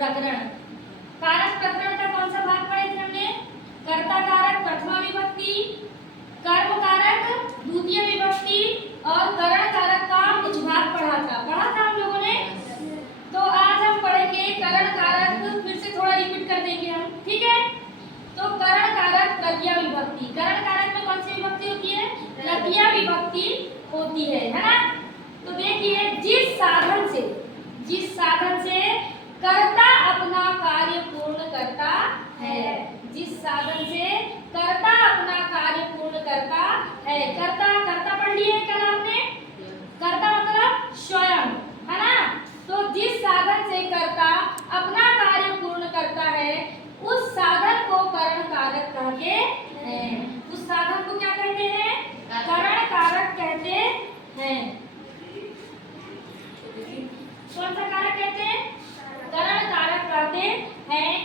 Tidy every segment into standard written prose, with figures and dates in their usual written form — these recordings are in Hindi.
प्रकरण। कारक प्रकरण का कौन सा भाग पढ़े थे हमने? कर्ता कारक प्रथमा विभक्ति, कर्म कारक द्वितीय विभक्ति और करण कारक का कुछ भाग पढ़ा था हम लोगों ने। तो आज हम पढ़ेंगे करण कारक, फिर से थोड़ा रिपीट कर देंगे हम, ठीक है? तो करण कारक तृतीया विभक्ति। करण कारक में कौन सी विभक्ति होती है? तृतीया विभक्ति होती है ना? तो देखिए, जिस साधन से कर्ता अपना कार्य पूर्ण करता है, जिस साधन से कर्ता अपना कार्य पूर्ण करता है। कर्ता पढ़ लिए कल आपने? कर्ता मतलब स्वयं, है ना? तो जिस साधन से कर्ता अपना कार्य पूर्ण करता है, उस साधन को करण कारक कहते हैं। उस साधन को क्या कहते हैं? करण कारक कहते हैं। कौन सा कारक कहते हैं? करण कारक कहते हैं।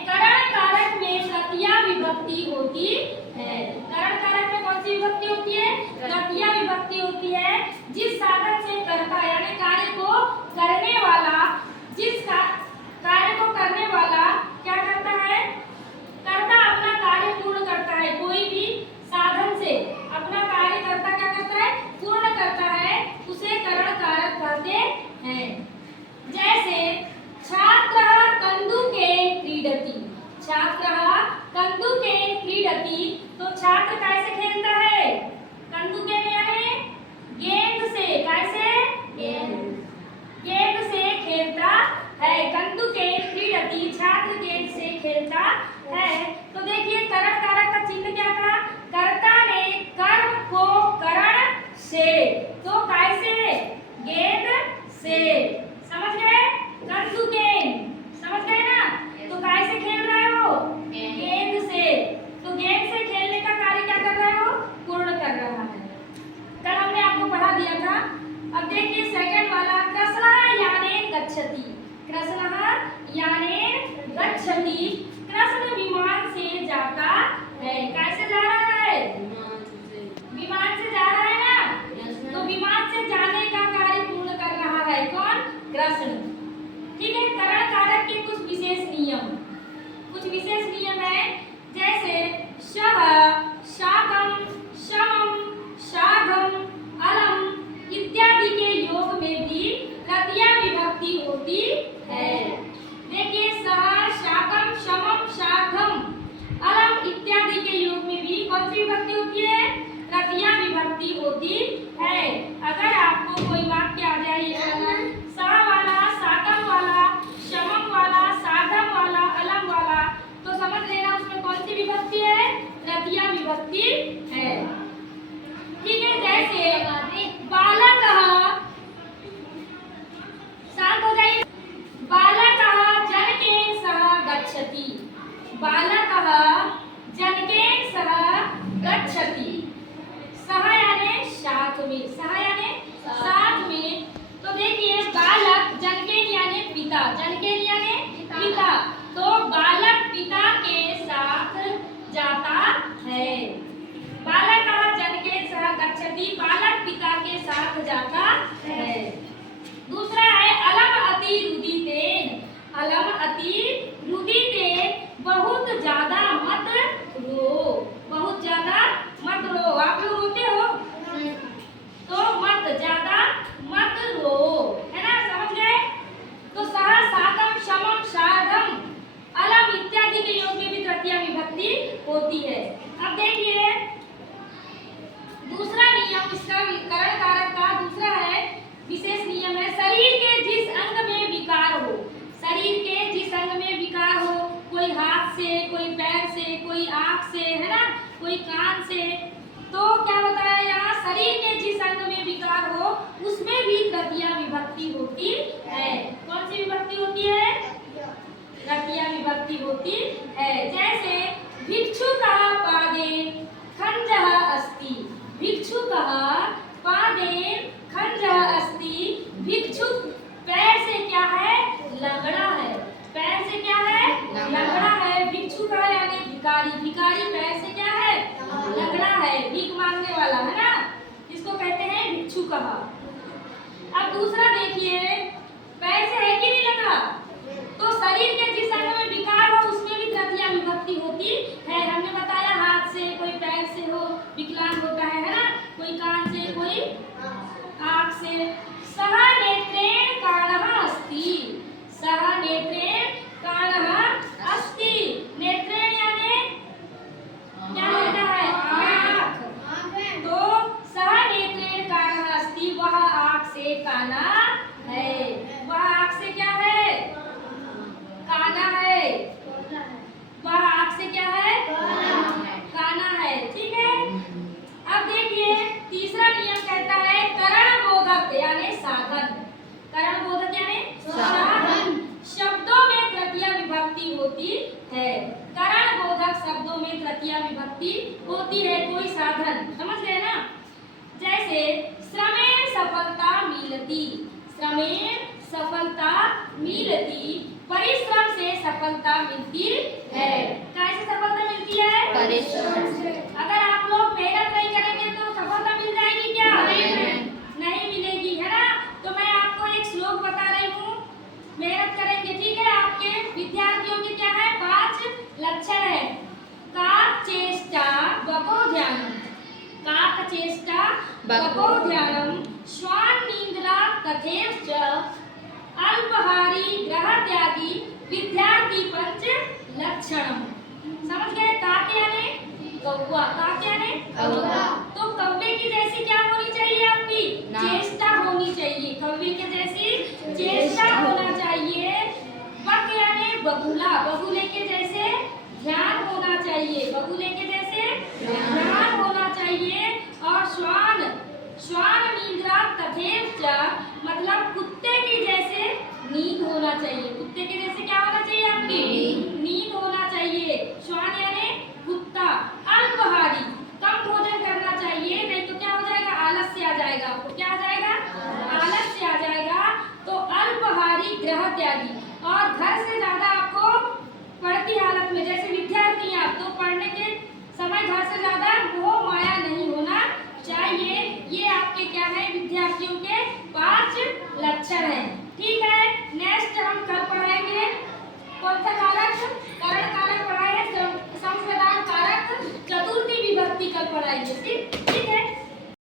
करण कारक में तृतीया विभक्ति होती है। करण कारक में कौन सी विभक्ति होती है? तृतीया विभक्ति होती है। जिस साधन से कर्ता यानी कार्य को करने वाला, कार्य को करने वाला क्या करता है? कर्ता अपना कार्य पूर्ण करता है। कोई भी साधन से अपना कार्य कर्ता क्या करता है? पूर्ण करता है, उसे करण कारक कहते हैं। जैसे छात्रः कन्दुके क्रीडति। छात्रः कन्दुके क्रीडति, तो छात्र कैसे खेलता है? कन्दुके यानी गेंद से, कैसे? गेंद से खेलता है। कन्दुके क्रीडति, छात्र गेंद से खेलता है। तो देखिए, करण कारक का चिन्ह क्या था? कर्ता ने कर्म को करण से, तो कैसे? गेंद से। समझ गए? कन्दुके समझ गए ना? तो कैसे खेल रहे हो? गेंद से। तो गेंद से खेलने का कार्य क्या कर रहे हो? पूर्ण कर रहा है। कल हमने आपको पढ़ा दिया था। अब देखिए सेकंड वाला, कृष्णः यानेन गच्छति। कृष्णः यानेन गच्छति, कृष्ण विमान से जाता है। कैसे जा रहा है? विमान से जा रहा है ना? तो विमान से जाने का कार्य पूर्ण कर रहा है कौन? कृष्ण। ठीक है? करण कारक के कुछ विशेष नियम है। जैसे शः, शाकं, शमं, शाघं, अलम इत्यादि के योग में भी तृतीया विभक्ति होती है। देखिए, सः, शाकं, शमं, शाघं, अलम इत्यादि के योग में भी कौन सी विभक्ति होती है? तृतीया विभक्ति होती है। अगर आपको कोई वाक्य आ जाए सा वाला, साकम वाला, शमम वाला, साधम वाला, अलम वाला, तो समझ लेना उसमें कौन सी विभक्ति है? तृतीया विभक्ति है। ठीक है? जैसे बालकः, शांत हो जाइए। बालकः जनकेन सह गच्छति। बालकः जनकेन सह गच्छति। सह यानी साथ में, सह यानी साथ में। तो देखिए, बालक जनकेन यानी पिता, जनकेन यानी पिता, तो बालक पिता के साथ जाता है। बालकः जनकेन सह गच्छति, बालक पिता के साथ जाता है। दूसरा है अलम अति रुदितेन। अलम अति रुदितेन, बहुत ज्यादा मत रो। बहुत ज्यादा मत रो। आप लोग रोते हो? तो मत, ज्यादा मत रो, है ना? समझ गए? तो सह, साकम, शमम, शाधम, अलम इत्यादि के योग में भी तृतीया विभक्ति होती है। अब देखिए, दूसरा नियम इसका करण कारक का दूसरा है, विशेष नियम है, शरीर के जिस अंग में विकार हो। शरीर के जिस अंग में विकार हो, कोई हाथ से, कोई पैर से, कोई आंख से, है ना, कोई कान से, तो क्या बताया यहाँ? शरीर के जिस अंग में विकार हो, उसमें भी तृतीया विभक्ति होती है। कौन सी विभक्ति होती है? तृतीया विभक्ति होती है। जैसे भिक्षुकः पादे खंजः अस्ति। भिक्षुकः पादे खंजः अस्ति। भिक्षुक पैर से क्या है? लंगड़ा है। पैर से क्या है? लंगड़ा है। भिक्षुकः यानी भिखारी। भिखारी पैर से क्या है? लंगड़ा है, भीख मांगने वाला, है ना? इसको कहते हैं भिक्षुकः। अब दूसरा देखिए, पैर से है कि नहीं लंगड़ा? तो शरीर के जिस से काना है। वह आँख से क्या है? काना है। वह आँख से क्या है? काना है। ठीक है। अब देखिए तीसरा नियम कहता है करण बोधक यानी साधन। करण बोधक यानी साधन। शब्दों में तृतीया विभक्ति होती है। करण बोधक शब्दों में तृतीया विभक्ति होती है, कोई साधन। समझ गए ना? जैसे श्रमेण सफलता मिलती। श्रमेण सफलता मिलती, परिश्रम से सफलता मिलती है। कैसे सफलता मिलती है? परिश्रम से। अगर आप लोग मेहनत नहीं करेंगे तो सफलता मिल जाएगी क्या? नहीं मिलेगी, है ना? तो मैं आपको एक श्लोक बता रही हूँ, मेहनत करेंगे। ठीक है। आपके विद्यार्थियों के क्या है? 5 लक्षण है। काक चेष्टा बको ध्यानम। काक चेष्टा बको ध्यानम, श्वान निंद्रा तथैव अल्पहारी ग्रह त्यागी विद्यार्थी पंच लक्षणम। समझ गए? काक यानी कौवा। काक यानी कौवा। तो कौवे की जैसी क्या होनी चाहिए? आपकी नाक। चेष्टा होनी चाहिए।